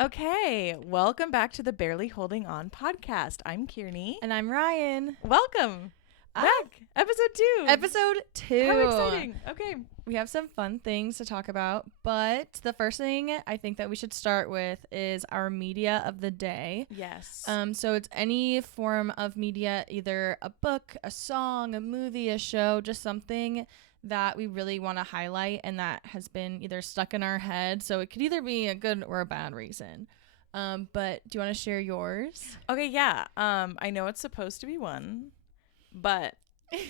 Okay, welcome back to the Barely Holding On podcast. I'm Kierney. And I'm Ryan. Welcome back. Episode 2. Episode 2. How exciting. Okay. We have some fun things to talk about, but the first thing I think that we should start with is our media of the day. Yes. So it's any form of media, either a book, a song, a movie, a show, just something that we really want to highlight and that has been either stuck in our head. So it could either be a good or a bad reason. But do you want to share yours? Okay, yeah. I know it's supposed to be one, but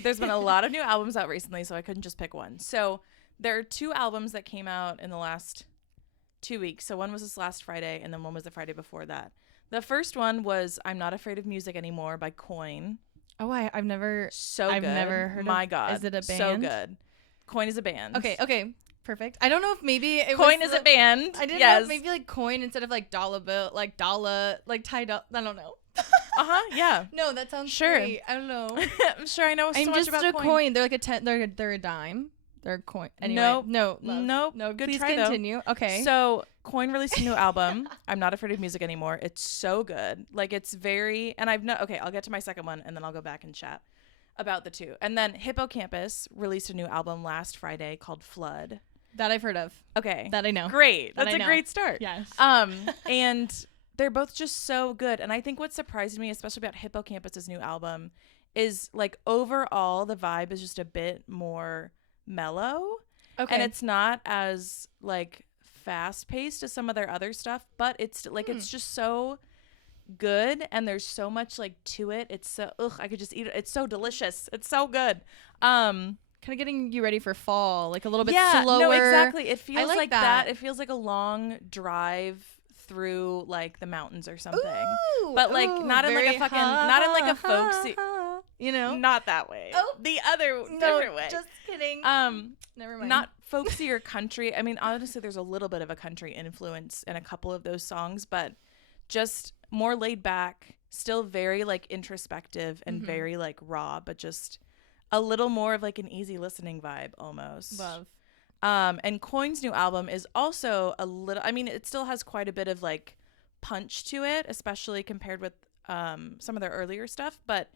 there's been a lot of new albums out recently, so I couldn't just pick one. So there are 2 albums that came out in the last 2 weeks. So one was this last Friday, and then one was the Friday before that. The first one was I'm Not Afraid of Music Anymore by Coin. Oh, I've never I've good. Never heard My of, God. Is it a band? So good. Coin is a band. Okay. Perfect. I don't know if maybe it Coin was is a band. I didn't know if maybe like coin instead of like dollar bill, like dollar, like tied up. I don't know. Yeah. No, that sounds sure. great. I don't know. I'm sure I know so I'm much just about a coin. coin. They're like a they're a dime. They're a coin. Anyway, no. Good Please try, continue. Though. Okay. So Coin released a new album. I'm Not Afraid of Music Anymore. It's so good. Like it's very, and I'll get to my second one and then I'll go back and chat about the 2. And then Hippocampus released a new album last Friday called Flood. That I've heard of. Okay. That I know. Great. That's a great start. Yes. And they're both just so good. And I think what surprised me, especially about Hippocampus's new album, is like overall the vibe is just a bit more mellow. Okay. And it's not as like fast paced as some of their other stuff, but it's like it's just so good and there's so much like to it. It's so I could just eat it. It's so delicious. It's so good. Kind of getting you ready for fall, like a little bit slower. No, exactly. It feels like that. It feels like a long drive through like the mountains or something. Ooh, but like not in like a fucking not in like a folksy, you know, not that way. Oh, the other different way. Just kidding. Never mind. Not folksy or country. I mean, honestly, there's a little bit of a country influence in a couple of those songs, but just more laid back, still very like introspective and very like raw, but just a little more of like an easy listening vibe almost. Love. And Coin's new album is also a little, I mean, it still has quite a bit of like punch to it, especially compared with some of their earlier stuff. But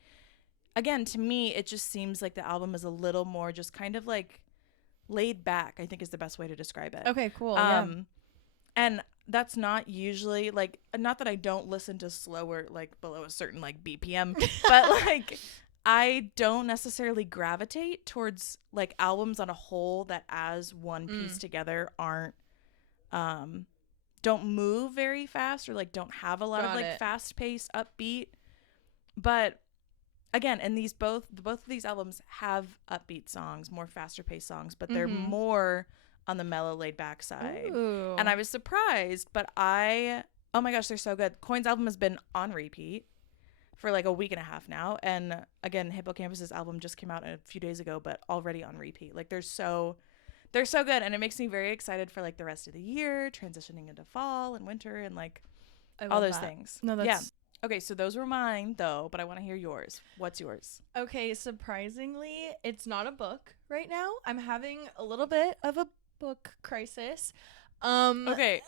again, to me, it just seems like the album is a little more just kind of like laid back, I think is the best way to describe it. Okay, cool. And that's not usually like, not that I don't listen to slower, like below a certain like BPM, but like I don't necessarily gravitate towards like albums on a whole that as one piece together aren't don't move very fast or like don't have a lot of like fast paced upbeat. But again, and both of these albums have upbeat songs, more faster paced songs, but they're more on the mellow laid back side. Ooh. And I was surprised, but oh my gosh, they're so good. Coin's album has been on repeat for like a week and a half now, and again, Hippocampus's album just came out a few days ago, but already on repeat. Like they're so good, and it makes me very excited for like the rest of the year, transitioning into fall and winter and like all those things. No, that's Okay, so those were mine though, but I want to hear yours. What's yours? Okay, surprisingly, it's not a book right now. I'm having a little bit of a book crisis. Okay.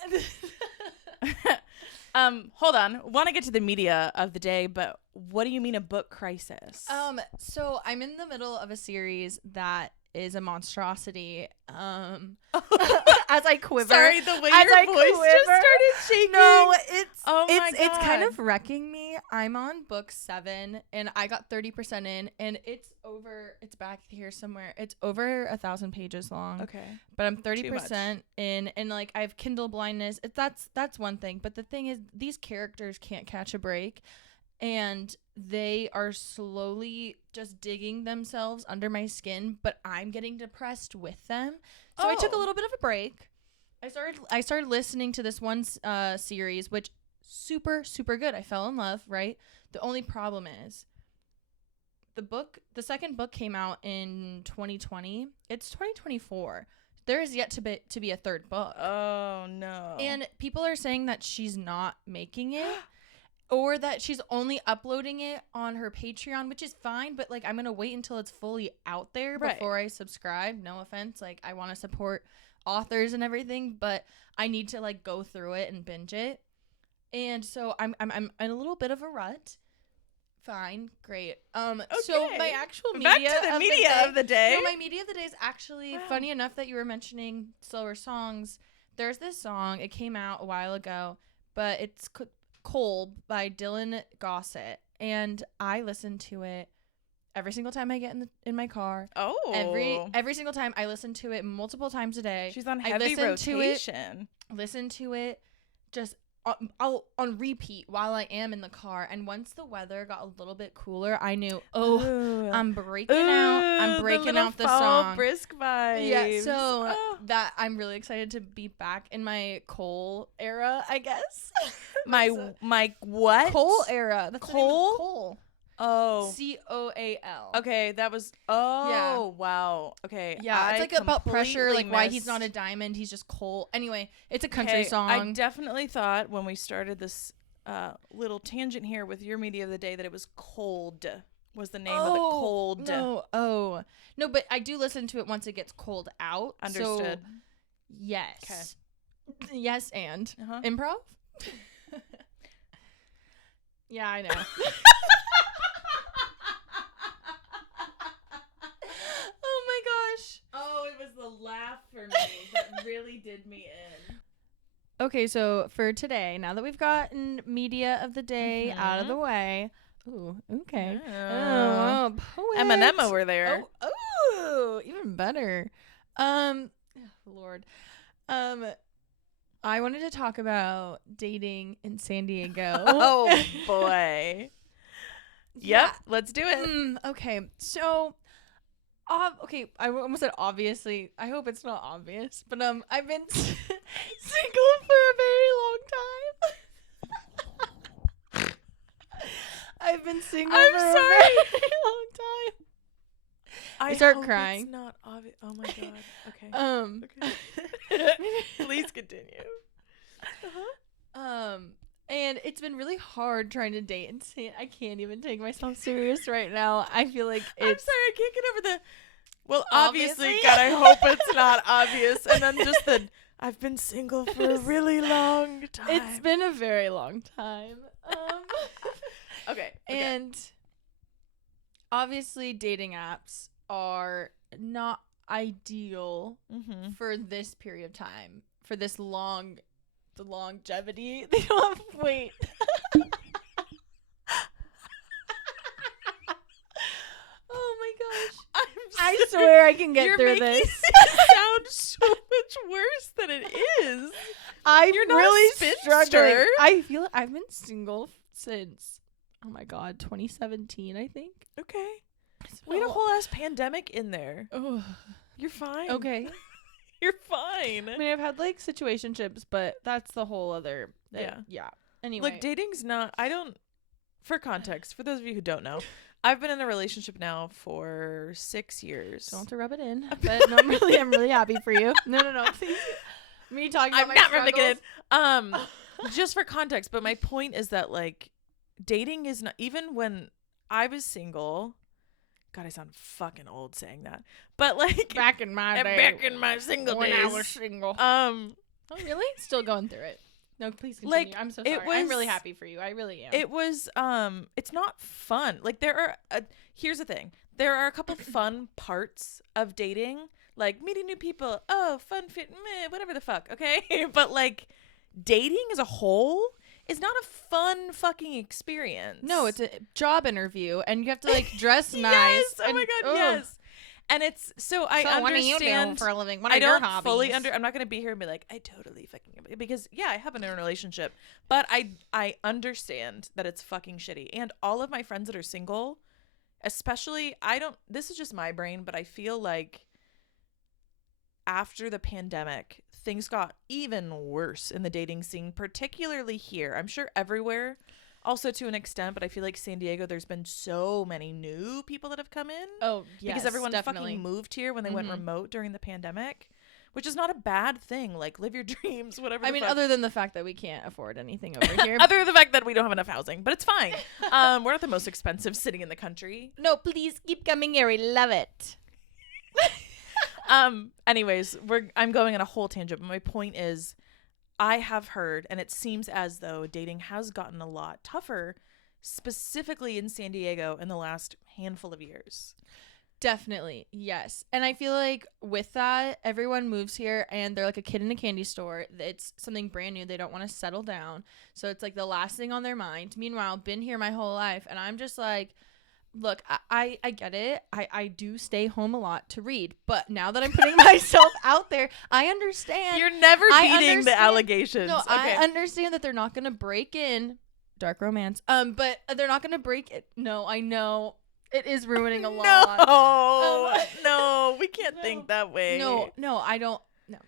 Hold on. Want to get to the media of the day, but what do you mean a book crisis? So I'm in the middle of a series that is a monstrosity. As I quiver. Sorry, the way your voice just started shaking. No, it's kind God. of wrecking me. I'm on book 7 and I got 30% in and it's back here somewhere. It's over 1,000 pages long. Okay. But I'm 30% in and like I have Kindle blindness. That's one thing. But the thing is these characters can't catch a break. And they are slowly just digging themselves under my skin, but I'm getting depressed with them. So I took a little bit of a break. I started listening to this one series, which super, super good. I fell in love, right? The only problem is the second book came out in 2020. It's 2024. There is yet to be a third book. Oh, no. And people are saying that she's not making it. Or that she's only uploading it on her Patreon, which is fine, but like I'm gonna wait until it's fully out there before I subscribe. No offense, like I want to support authors and everything, but I need to like go through it and binge it. And so I'm in a little bit of a rut. Fine, great. So my actual media back to the media of the day. No, my media of the day is actually funny enough that you were mentioning slower songs. There's this song. It came out a while ago, but it's Cole by Dylan Gossett, and I listen to it every single time I get in my car. Oh, every single time. I listen to it multiple times a day. She's on heavy rotation. Listen to it just on repeat while I am in the car. And once the weather got a little bit cooler, I knew, I'm breaking out. I'm breaking out the song. Brisk vibes. Yeah, so that I'm really excited to be back in my Cole era, I guess. my what? Cole era. That's Cole? Cole. Oh. Coal. Okay, that was. Oh, yeah. Wow. Okay. Yeah, it's like about pressure, like why he's not a diamond, he's just coal. Anyway, it's a country song. I definitely thought when we started this little tangent here with your media of the day that it was cold. Was the name of the cold? No, but I do listen to it once it gets cold out. Understood. So, yes. Okay. Yes, and improv. Yeah, I know. Oh, it was the laugh for me that really did me in. Okay, so for today, now that we've gotten media of the day out of the way. Ooh, okay. Oh, poet. Eminem over there. Oh, even better. Lord. I wanted to talk about dating in San Diego. Oh, boy. Yeah. Yep, let's do it. Okay, so... okay, I almost said obviously. I hope it's not obvious, but I've been single for a very long time. I've been single for a very long time. I start crying. It's not obvious. Oh my god. Okay. Please continue. And it's been really hard trying to date and say I can't even take myself serious right now. I feel like it's... I'm sorry, I can't get over the... Well, obviously, God, I hope it's not obvious. And then just the... I've been single for a really long time. It's been a very long time. Okay. And obviously dating apps are not ideal for this period of time. For this the longevity. They don't have wait. Oh my gosh. I swear I can get through this. It sound so much worse than it is. You're not really struggling. I feel I've been single since 2017, I think. Okay. We had a whole ass pandemic in there. Oh. You're fine. Okay. You're fine. I mean, I've had like situationships, but that's the whole other. Yeah. Anyway, look, dating's not. For context, for those of you who don't know, I've been in a relationship now for 6 years. Don't have to rub it in, but no, I'm really happy for you. No, please. Me talking about my struggles. I'm not rubbing it in. Just for context, but my point is that like, dating is not even when I was single. God, I sound fucking old saying that. But like back in my single when days. I was single. Oh really? Still going through it. No, please continue. Like, I'm so sorry. I'm really happy for you. I really am. It was it's not fun. Like there are here's the thing. There are a couple fun parts of dating, like meeting new people. Oh, fun fit, meh, whatever the fuck, okay? But like dating as a whole is not a fun fucking experience. No, it's a job interview, and you have to like dress nice. Yes, oh my god, yes. And it's so I understand. What do you do for a living? What are I your don't hobbies? fully I'm not gonna be here and be like I totally fucking because yeah, I have been in a relationship, but I understand that it's fucking shitty. And all of my friends that are single, especially this is just my brain, but I feel like after the pandemic, things got even worse in the dating scene, particularly here. I'm sure everywhere, also to an extent, but I feel like San Diego, there's been so many new people that have come in. Oh, yes, because everyone definitely fucking moved here when they went remote during the pandemic, which is not a bad thing. Like, live your dreams, whatever. I mean, other than the fact that we can't afford anything over here. Other than the fact that we don't have enough housing, but it's fine. We're not the most expensive city in the country. No, please keep coming here. We love it. Anyways, I'm going on a whole tangent, but my point is I have heard, and it seems as though dating has gotten a lot tougher, specifically in San Diego in the last handful of years. Definitely, yes. And I feel like with that, everyone moves here and they're like a kid in a candy store. It's something brand new. They don't want to settle down. So it's like the last thing on their mind. Meanwhile, been here my whole life. And I'm just like, look, I get it. I do stay home a lot to read. But now that I'm putting myself out there, I understand. You're never beating the allegations. No, okay. I understand that they're not going to break in. Dark romance. But they're not going to break it. No, I know. It is ruining a lot. No, we can't think that way. No, I don't. No.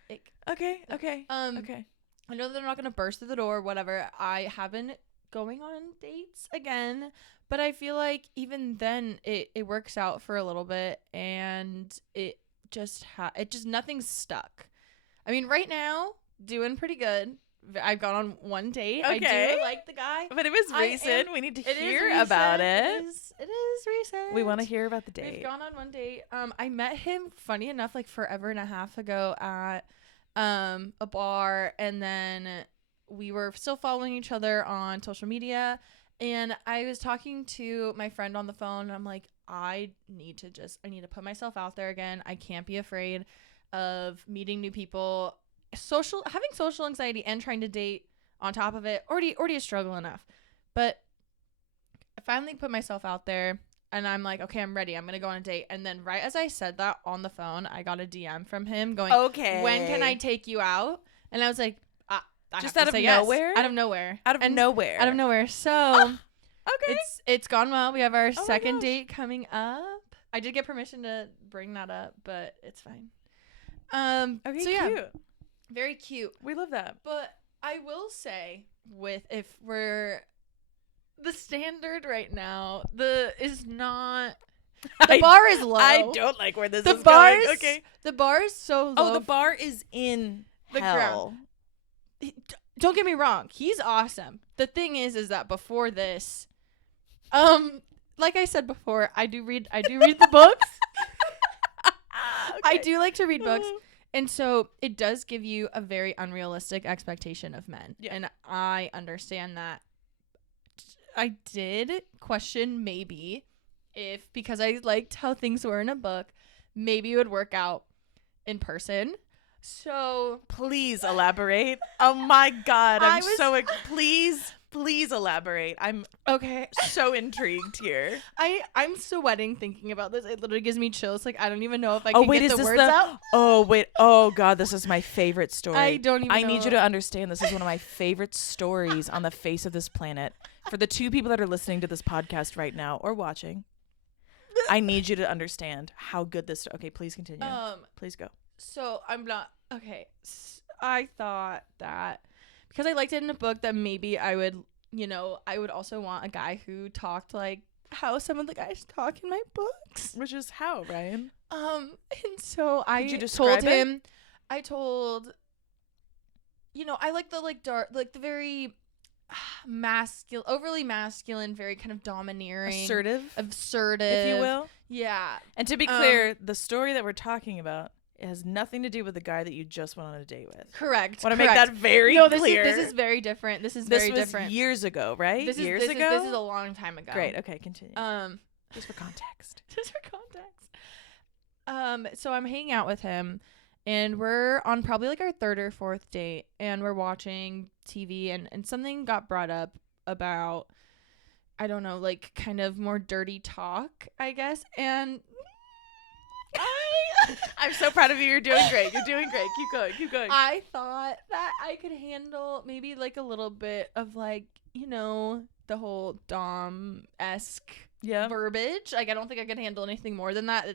Okay. Okay. I know they're not gonna burst through the door. Whatever. I haven't going on dates again, but I feel like even then it works out for a little bit, and it just nothing's stuck. I mean, right now doing pretty good. I've gone on one date. Okay. I do like the guy. But it was recent. We need to hear recent. about it. It is recent. We want to hear about the date. We've gone on one date. I met him, funny enough, like forever and a half ago at a bar, and then we were still following each other on social media. And I was talking to my friend on the phone, and I'm like, I need to put myself out there again. I can't be afraid of meeting new people. Having social anxiety and trying to date on top of it already a struggle enough. But I finally put myself out there, and I'm like, okay, I'm ready. I'm gonna go on a date. And then right as I said that on the phone, I got a DM from him going, okay, when can I take you out? And I was like, just out of nowhere? Out of nowhere. Out of nowhere. So okay, it's gone well. We have our second date coming up. I did get permission to bring that up, but it's fine. Okay, so yeah. cute. Very cute. We love that. But I will say, if we're the standard right now, is not the bar is low. I don't like where this is going. Okay. The bar is so low. Oh, the bar is in the hell. ground. Don't get me wrong. He's awesome. The thing is that before this, like I said before, I do read the books. Okay. I do like to read books. And so it does give you a very unrealistic expectation of men. Yeah. And I understand that. I did question maybe if, because I liked how things were in a book, maybe it would work out in person. So please elaborate. Oh my God. Please elaborate. I'm okay. So intrigued here. I'm sweating thinking about this. It literally gives me chills. Like, I don't even know if I can get the words out. Oh, wait. Oh, God. This is my favorite story. I don't even know. I need you to understand this is one of my favorite stories on the face of this planet. For the two people that are listening to this podcast right now or watching, I need you to understand how good this... Okay, please continue. Please go. So, I'm not... Okay. I thought that... Because I liked it in a book that maybe I would, I would also want a guy who talked like how some of the guys talk in my books. Which is how, Ryan? And so I told him, I like the dark, like the very masculine, overly masculine, very kind of domineering. Assertive, if you will. Yeah. And to be clear, the story that we're talking about, it has nothing to do with the guy that you just went on a date with. Correct. Want to make that very clear. This is very different. This was years ago, right? This is a long time ago. Great. Okay, continue. Just for context. So I'm hanging out with him, and we're on probably like our third or fourth date, and we're watching TV, and something got brought up about, I don't know, like kind of more dirty talk, I guess, and... I'm so proud of you. You're doing great. Keep going. I thought that I could handle maybe like a little bit of like, the whole Dom-esque verbiage. Like, I don't think I could handle anything more than that.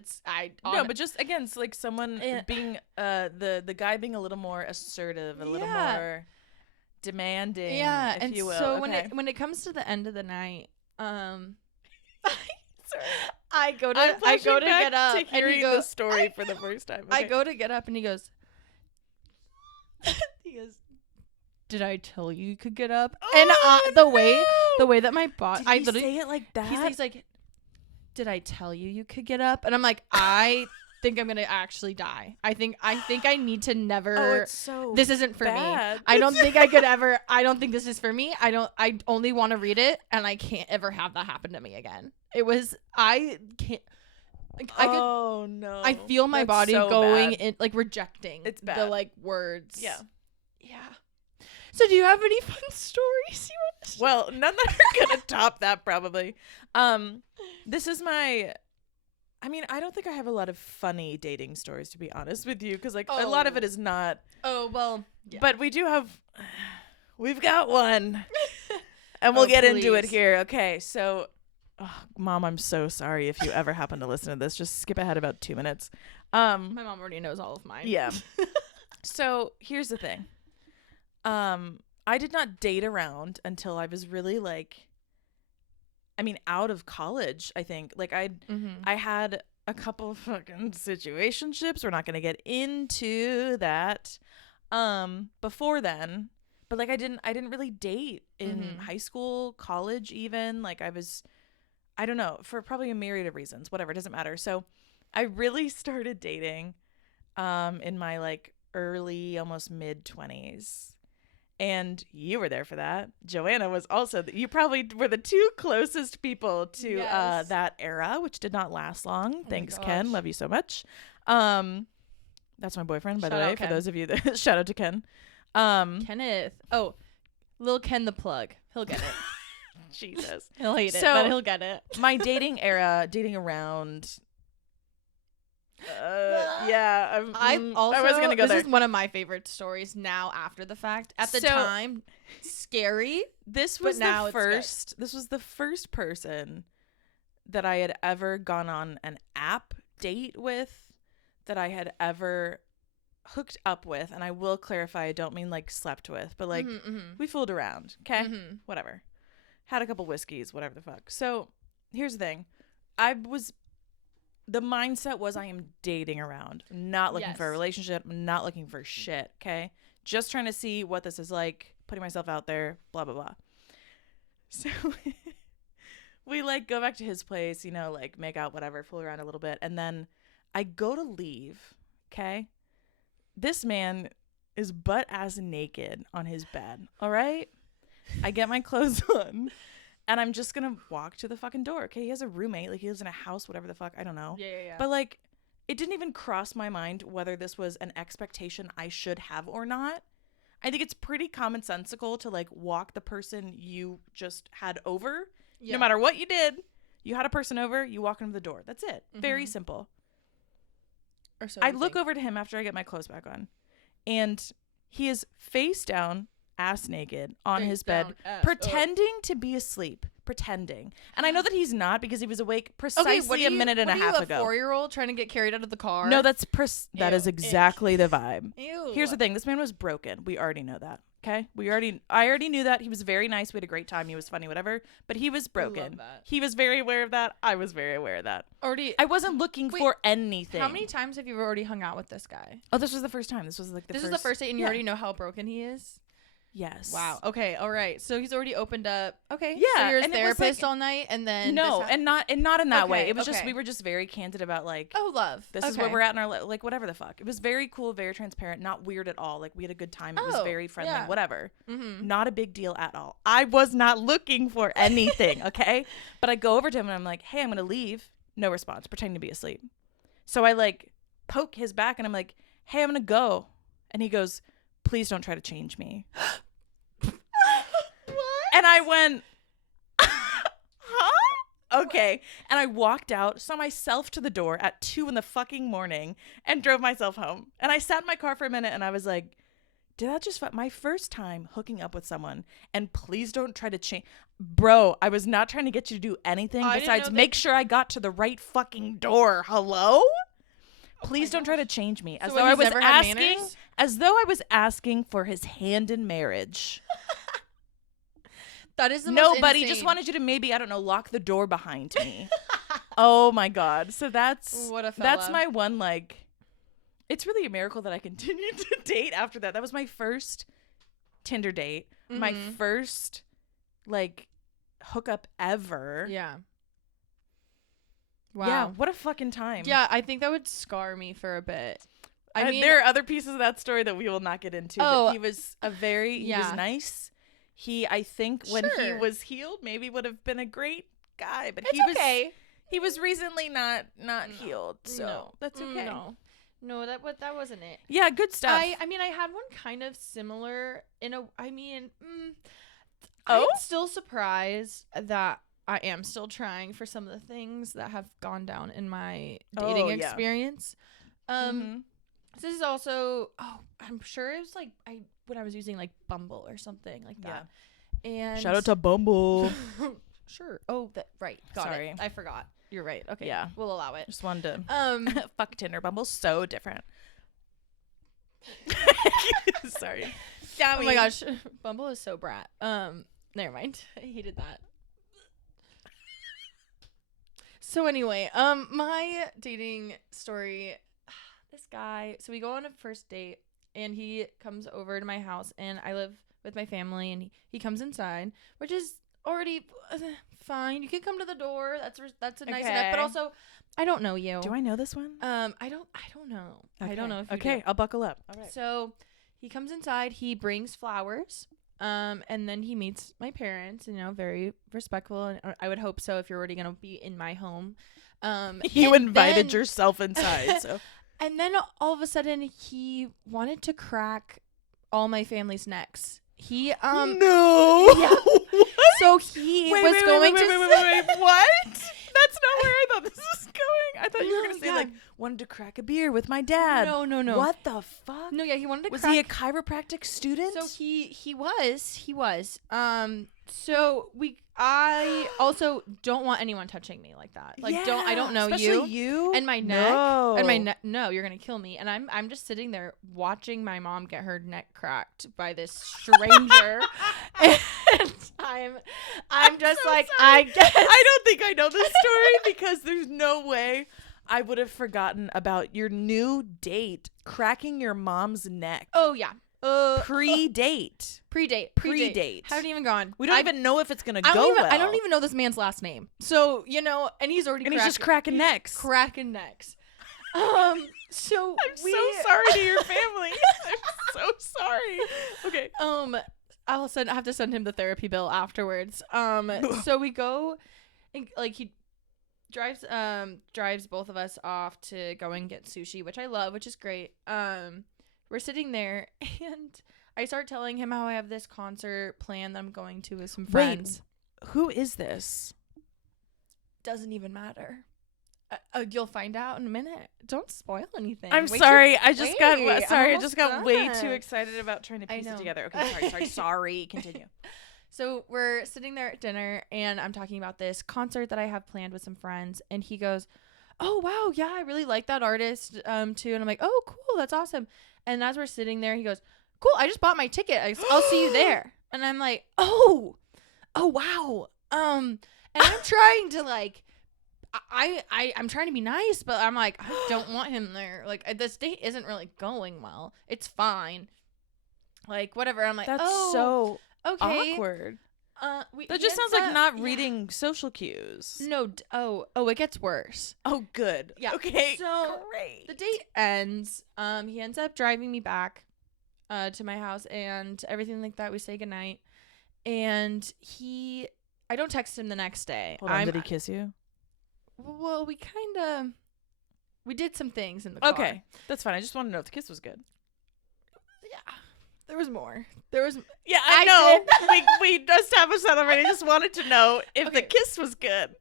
No, but just again, it's like someone being the guy being a little more assertive, a little more demanding, if you will. So when it comes to the end of the night, I go to get up, and he goes the story for the first time. Okay. I go to get up, and he goes, "Did I tell you could get up?" And the way that my body, say it like that. He's like, "Did I tell you could get up?" And I'm like, I think I'm gonna actually die. I think I need to never. Oh, it's so this isn't for bad. me. I don't think I could ever. I don't think this is for me. I only want to read it, and I can't ever have that happen to me again. It was. I can't. I could. Oh no. I feel my That's body so going bad. in, like rejecting. It's bad. The like words. Yeah. Yeah. So do you have any fun stories you want to share? Well, none that are gonna top that probably. This is my. I mean, I don't think I have a lot of funny dating stories, to be honest with you, because like a lot of it is not. Oh well. Yeah. But we do have. We've got one, and we'll get into it please. here. Okay, so, Mom, I'm so sorry if you ever happen to listen to this. Just skip ahead about 2 minutes. My mom already knows all of mine. Yeah. So here's the thing. I did not date around until I was really out of college, I think. Like I had a couple fucking situationships. We're not going to get into that. Before then, but like I didn't really date in high school, college even. Like I don't know, for probably a myriad of reasons, whatever, it doesn't matter. So I really started dating in my like early, almost mid 20s. And you were there for that. Joanna was also. You probably were the two closest people to that era, which did not last long. Thanks, Ken. Love you so much. That's my boyfriend, by the way. For those of you that shout out to Ken. Kenneth. Oh, Lil Ken the plug. He'll get it. Jesus. He'll hate it, but he'll get it. My dating era, dating around. Yeah, I was gonna go there. This is one of my favorite stories now after the fact. At the time, scary. This was This was the first person that I had ever gone on an app date with, that I had ever hooked up with, and I will clarify, I don't mean like slept with, but like we fooled around. Okay, whatever. Had a couple whiskeys, whatever the fuck. So here's the thing, the mindset was I am dating around, not looking for a relationship, not looking for shit, okay? Just trying to see what this is like, putting myself out there, blah, blah, blah. So we like go back to his place, you know, like make out, whatever, fool around a little bit. And then I go to leave, okay? This man is butt-ass naked on his bed, all right? I get my clothes on. And I'm just going to walk to the fucking door. Okay, he has a roommate. Like, he lives in a house, whatever the fuck. I don't know. Yeah. But, like, it didn't even cross my mind whether this was an expectation I should have or not. I think it's pretty commonsensical to, like, walk the person you just had over. Yeah. No matter what you did, you had a person over, you walk into the door. That's it. Very simple. Or so I look over to him after I get my clothes back on. And he is face down, ass naked on his bed, pretending to be asleep, pretending. And I know that he's not, because he was awake precisely a minute and a half ago. 4-year-old trying to get carried out of the car? No, that is exactly the vibe. Ew. Here's the thing, this man was broken. We already know that. Okay, I already knew that. He was very nice. We had a great time. He was funny, whatever. But he was broken. I love that. He was very aware of that. I was very aware of that. I wasn't looking for anything. How many times have you already hung out with this guy? Oh, this was the first time. This was like This is the first date, and you already know how broken he is? Yes. Wow. Okay. All right. So he's already opened up. Okay. Yeah. So you're a and therapist all night, and then and not in that way. It was just we were just very candid about like, oh, love. This is where we're at in our like whatever the fuck. It was very cool, very transparent, not weird at all. Like we had a good time. It was very friendly. Yeah. Whatever. Not a big deal at all. I was not looking for anything. Okay. But I go over to him and I'm like, hey, I'm gonna leave. No response. Pretending to be asleep. So I like poke his back and I'm like, hey, I'm gonna go. And he goes, please don't try to change me. And I went, huh? Okay. And I walked out, saw myself to the door at 2 in the fucking morning, and drove myself home. And I sat in my car for a minute and I was like, did that just my first time hooking up with someone? And please don't try to change. Bro, I was not trying to get you to do anything besides make sure I got to the right fucking door. Hello? Please don't try to change me. As though I was asking for his hand in marriage. That is the most Nobody insane. Just wanted you to maybe, I don't know, lock the door behind me. Oh my God. So that's my one, like, it's really a miracle that I continued to date after that. That was my first Tinder date. My first, like, hookup ever. Yeah. Wow. Yeah, what a fucking time. Yeah, I think that would scar me for a bit. I mean, there are other pieces of that story that we will not get into. Oh, but he was he was nice. He, I think, when he was healed, maybe would have been a great guy. But he was recently not healed, so that's okay. No, that wasn't it. Yeah, good stuff. I mean, I had one kind of similar Oh? I'm still surprised that I am still trying for some of the things that have gone down in my dating experience. This is also, I'm sure it was like when I was using like Bumble or something like that. And shout out to Bumble. Sure. Oh, right. Got it. I forgot. You're right. Okay. Yeah. We'll allow it. Just wanted to fuck Tinder. Bumble's so different. Sorry. Oh my gosh. Bumble is so brat. Never mind. I hated that. So anyway, my dating story, this guy, so we go on a first date and he comes over to my house and I live with my family and he comes inside, which is already fine. You can come to the door. That's a nice enough, but also I don't know you. Do I know this one? I don't know. Okay. I don't know if you do. I'll buckle up. All right. So he comes inside, he brings flowers. And then he meets my parents, very respectful. And I would hope so if you're already going to be in my home. You invited yourself inside. So. And then all of a sudden he wanted to crack all my family's necks. He, no. Yeah. So he was going to. Wait. What? That's not where I thought this was going. I thought you were going to say, wanted to crack a beer with my dad. No. What the fuck? No, yeah, he wanted to Was he a chiropractic student? So he was. So I also don't want anyone touching me like that. Like, I don't know you. And my neck. No. And my neck. No, you're going to kill me. And I'm just sitting there watching my mom get her neck cracked by this stranger. And I'm just so like, sorry. I guess. I don't think I know this story because there's no way I would have forgotten about your new date cracking your mom's neck. Oh, yeah. Pre-date. Haven't even gone. We don't even know if it's going to go well. I don't even know this man's last name. So, and he's already he's just cracking necks. So I'm so sorry to your family. I'm so sorry. Okay. I have to send him the therapy bill afterwards. So we go, and, like, he drives both of us off to go and get sushi, which I love, which is great. We're sitting there and I start telling him how I have this concert plan that I'm going to with some friends. Wait, who is this? Doesn't even matter. You'll find out in a minute. Don't spoil anything. I'm sorry. I just got way too excited about trying to piece it together. Okay, sorry. Continue. So we're sitting there at dinner and I'm talking about this concert that I have planned with some friends and he goes, "Oh, wow, yeah, I really like that artist too." And I'm like, "Oh, cool, that's awesome." And as we're sitting there, he goes, "Cool, I just bought my ticket. I'll see you there." And I'm like, "Oh, wow." And I'm trying to like, I'm trying to be nice, but I'm like, I don't want him there. Like, this date isn't really going well. It's fine. Like, whatever. I'm like, that's so okay. Awkward. That just sounds like not reading social cues. No. It gets worse. Oh, good. Yeah. Okay. So great. The date ends. He ends up driving me back to my house and everything like that. We say goodnight. And I don't text him the next day. Hold on, did he kiss you? Well, we did some things in the car. Okay. That's fine. I just want to know if the kiss was good. Yeah. There was more. Yeah, I know. we just have a celebrate. I just wanted to know if the kiss was good.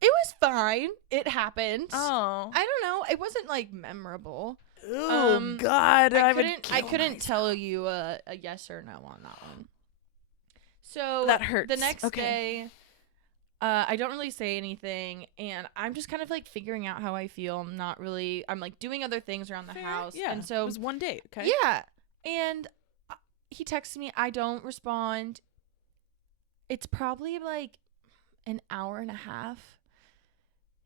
It was fine. It happened. Oh. I don't know. It wasn't like memorable. Oh God. I couldn't tell you a yes or no on that one. So that hurts. The next day, I don't really say anything, and I'm just kind of like figuring out how I feel. I'm like doing other things around the house. Yeah. And so it was one date. Okay. Yeah. And he texts me. I don't respond. It's probably like an hour and a half.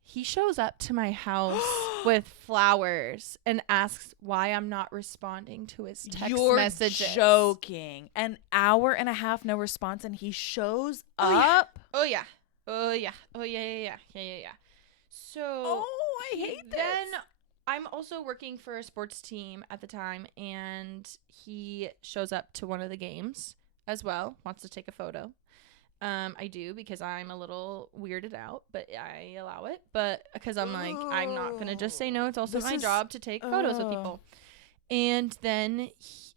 He shows up to my house with flowers and asks why I'm not responding to his text messages. You're joking. An hour and a half, no response, and he shows up? Oh, yeah. So Oh, I hate this. then I'm also working for a sports team at the time, and he shows up to one of the games as well, wants to take a photo. I do because I'm a little weirded out, but I allow it. But because I'm like, I'm not going to just say no. It's also my job to take photos with people. And then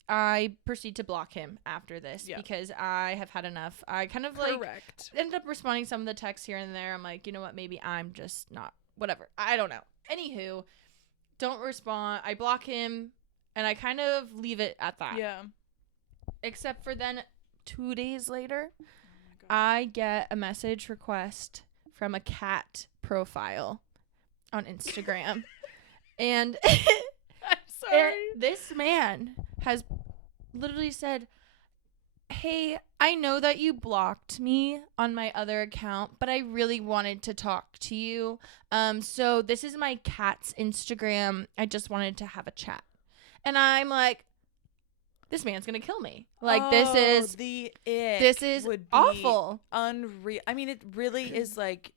I proceed to block him after this because I have had enough. I kind of like ended up responding to some of the texts here and there. I'm like, you know what? Maybe I'm just not, whatever. I don't know. Anywho, don't respond. I block him and I kind of leave it at that. Yeah. Except for then 2 days later, I get a message request from a cat profile on Instagram. And I'm sorry. This man has literally said, hey, I know that you blocked me on my other account, but I really wanted to talk to you. So this is my cat's Instagram. I just wanted to have a chat. And I'm like, this man's gonna kill me. Like, this is awful. Unreal. I mean, it really is like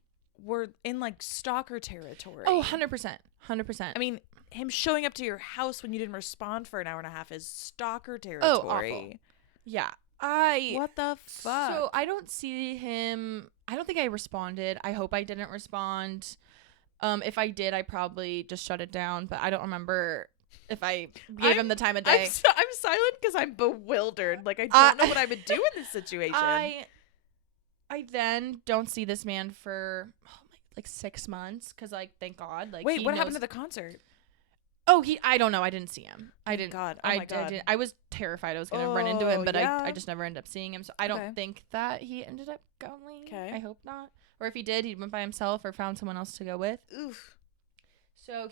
we're in like stalker territory. Oh, 100%. 100%. I mean, him showing up to your house when you didn't respond for an hour and a half is stalker territory. Oh, awful. Yeah. What the fuck? So I don't see him. I don't think I responded. I hope I didn't respond. If I did, I probably just shut it down, but I don't remember if I gave him the time of day. I'm silent because I'm bewildered. Like, I don't know what I would do in this situation. I then don't see this man for like 6 months because, like, thank God. Like, wait, what happened to the concert? Oh, I don't know. I didn't see him. I didn't. God. Oh my God. I was terrified I was going to run into him, but I just never ended up seeing him. So I don't think that he ended up going. Okay. I hope not. Or if he did, he went by himself or found someone else to go with. Oof. So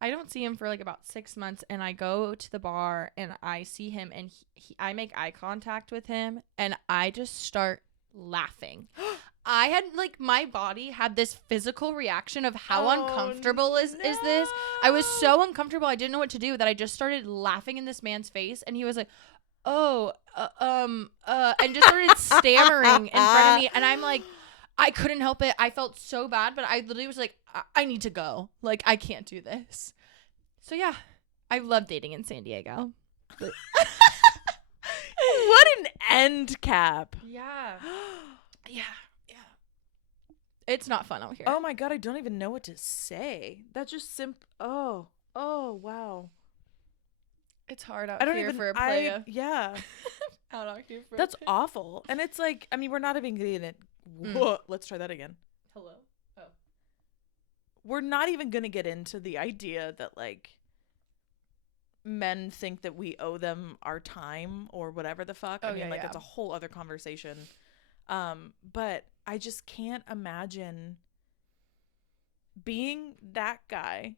I don't see him for like about 6 months, and I go to the bar and I see him, and I make eye contact with him, and I just start laughing. I had like, my body had this physical reaction of how uncomfortable is this. I was so uncomfortable. I didn't know what to do that I just started laughing in this man's face, and he was like, and just started stammering in front of me, and I'm like, I couldn't help it. I felt so bad, but I literally was like, I need to go. Like, I can't do this. So yeah, I love dating in San Diego. What an end cap. Yeah. Yeah. It's not fun out here. Oh my God, I don't even know what to say. That's just oh, wow. It's hard out here for a playa. Yeah. Out here for That's awful. And it's like, I mean, we're not even getting it. Let's try that again. Hello? Oh. We're not even going to get into the idea that, like, men think that we owe them our time or whatever the fuck. I mean, it's a whole other conversation. But I just can't imagine being that guy.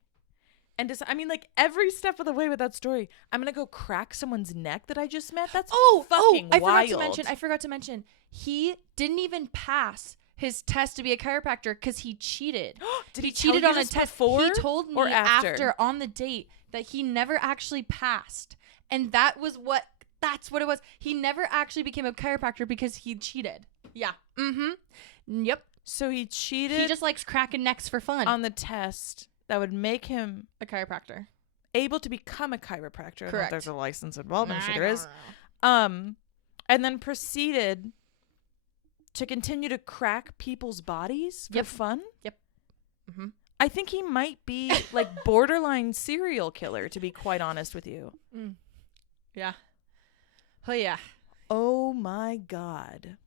And I mean, like, every step of the way with that story, I'm going to go crack someone's neck that I just met. That's fucking wild. I forgot to mention, he didn't even pass his test to be a chiropractor because he cheated. Did he cheated on a test before? He told me or after on the date that he never actually passed. And that's what it was. He never actually became a chiropractor because he cheated. Yeah. Mm-hmm. Yep. So he cheated. He just likes cracking necks for fun. On the test that would make him a chiropractor. Able to become a chiropractor. Correct. There's a license involved. I'm sure there is. And then proceeded to continue to crack people's bodies for fun. Yep. Mm-hmm. I think he might be like borderline serial killer, to be quite honest with you. Mm. Yeah. Oh yeah. Oh my God.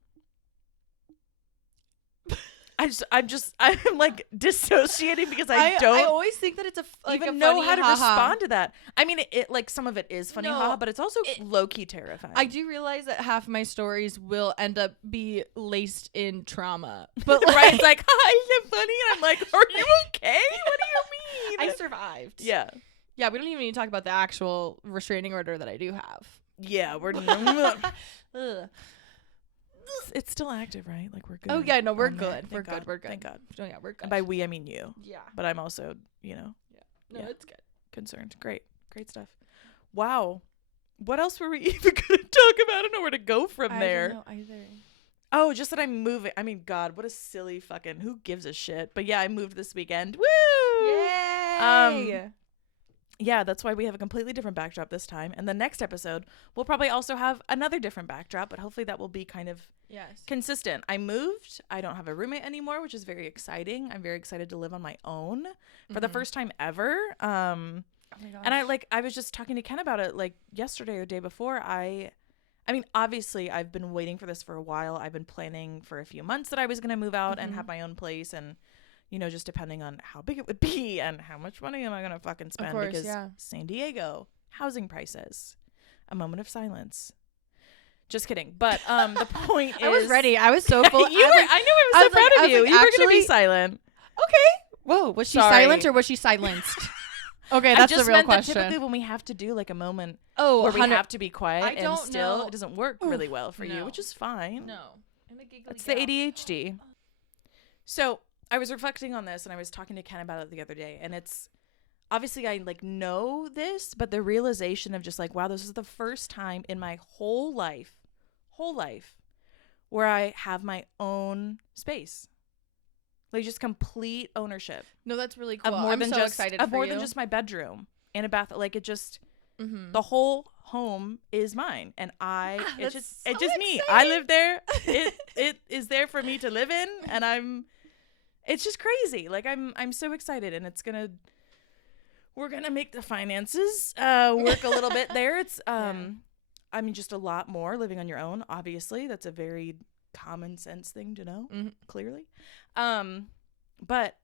I'm like dissociating because I always think that it's even know how to respond to that. I mean, it like some of it is funny, but it's also low key terrifying. I do realize that half my stories will end up be laced in trauma, but Ryan's like, isn't it funny? And I'm like, are you okay? What do you mean? I survived. Yeah. Yeah, we don't even need to talk about the actual restraining order that I do have. Yeah, we're it's still active, right? Like, we're good. Oh yeah, no, we're good. We're good. Thank God. Oh yeah, we're good. And by we, I mean you. Yeah. But I'm also, No, it's good. Concerned. Great stuff. Wow. What else were we even gonna talk about? I don't know where to go from there. I don't know either. Oh, just that I'm moving. I mean, God, what a silly fucking, who gives a shit? But yeah, I moved this weekend. Woo! Yay! Yeah, that's why we have a completely different backdrop this time. And the next episode, we'll probably also have another different backdrop, but hopefully that will be kind of consistent. I moved. I don't have a roommate anymore, which is very exciting. I'm very excited to live on my own for the first time ever. Oh my gosh. And I was just talking to Ken about it like yesterday or day before. I mean, obviously I've been waiting for this for a while. I've been planning for a few months that I was going to move out and have my own place, and you know, just depending on how big it would be and how much money am I going to fucking spend, because San Diego housing prices. A moment of silence. Just kidding. But the point is, I was ready. I was so full. I knew I was so proud of you. You were going to be silent. Okay. Whoa, was she silent or was she silenced? Okay, that's the real question. Typically, when we have to do like a moment where we have to be quiet and still, know. It doesn't work really well for you, which is fine. No, I'm a giggly It's the ADHD. So I was reflecting on this, and I was talking to Ken about it the other day, and it's obviously I like know this, but the realization of just like, wow, this is the first time in my whole life, where I have my own space. Like just complete ownership. No, that's really cool. I'm so excited for more you. than just my bedroom and a bath. Like it just, the whole home is mine, and it's just me. I live there. It is there for me to live in, and it's just crazy. Like I'm so excited, and we're gonna make the finances work a little bit there. It's I mean, just a lot more living on your own. Obviously, that's a very common sense thing to know. Clearly. But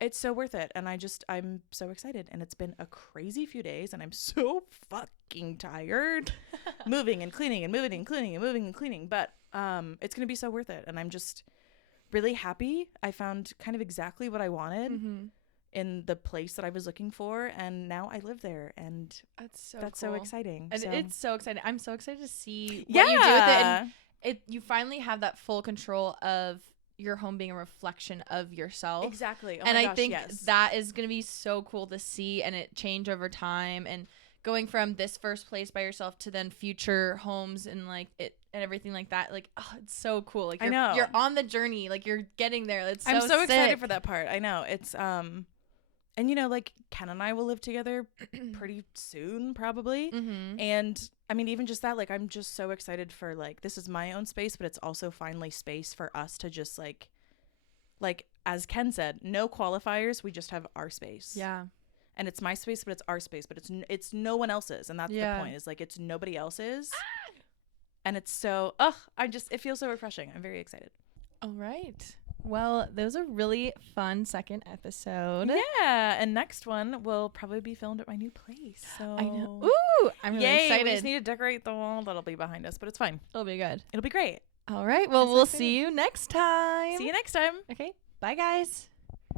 it's so worth it, and I'm so excited, and it's been a crazy few days, and I'm so fucking tired moving and cleaning and moving and cleaning and moving and cleaning, but it's gonna be so worth it, and I'm just really happy. I found kind of exactly what I wanted in the place that I was looking for, and now I live there, and that's cool. So exciting. And so. It's so exciting. I'm so excited to see what you do with it, and you finally have that full control of your home being a reflection of yourself. Exactly. And I think that is going to be so cool to see, and it change over time, and going from this first place by yourself to then future homes and like it and everything like that. Like, oh, it's so cool. Like you're on the journey, like you're getting there. I'm so excited for that part. I know it's and you know, like Ken and I will live together pretty soon probably. And I mean, even just that, like, I'm just so excited for like, this is my own space, but it's also finally space for us to just like as Ken said, no qualifiers. We just have our space. Yeah. And it's my space, but it's our space, but it's no one else's. And that's the point, is like, it's nobody else's. And it's so, it feels so refreshing. I'm very excited. All right. Well, that was a really fun second episode. Yeah, and next one will probably be filmed at my new place. So I know. Ooh, I'm really excited. We just need to decorate the wall that'll be behind us, but it's fine. It'll be good. It'll be great. All right. Well, we'll see you next time. See you next time. Okay. Bye, guys.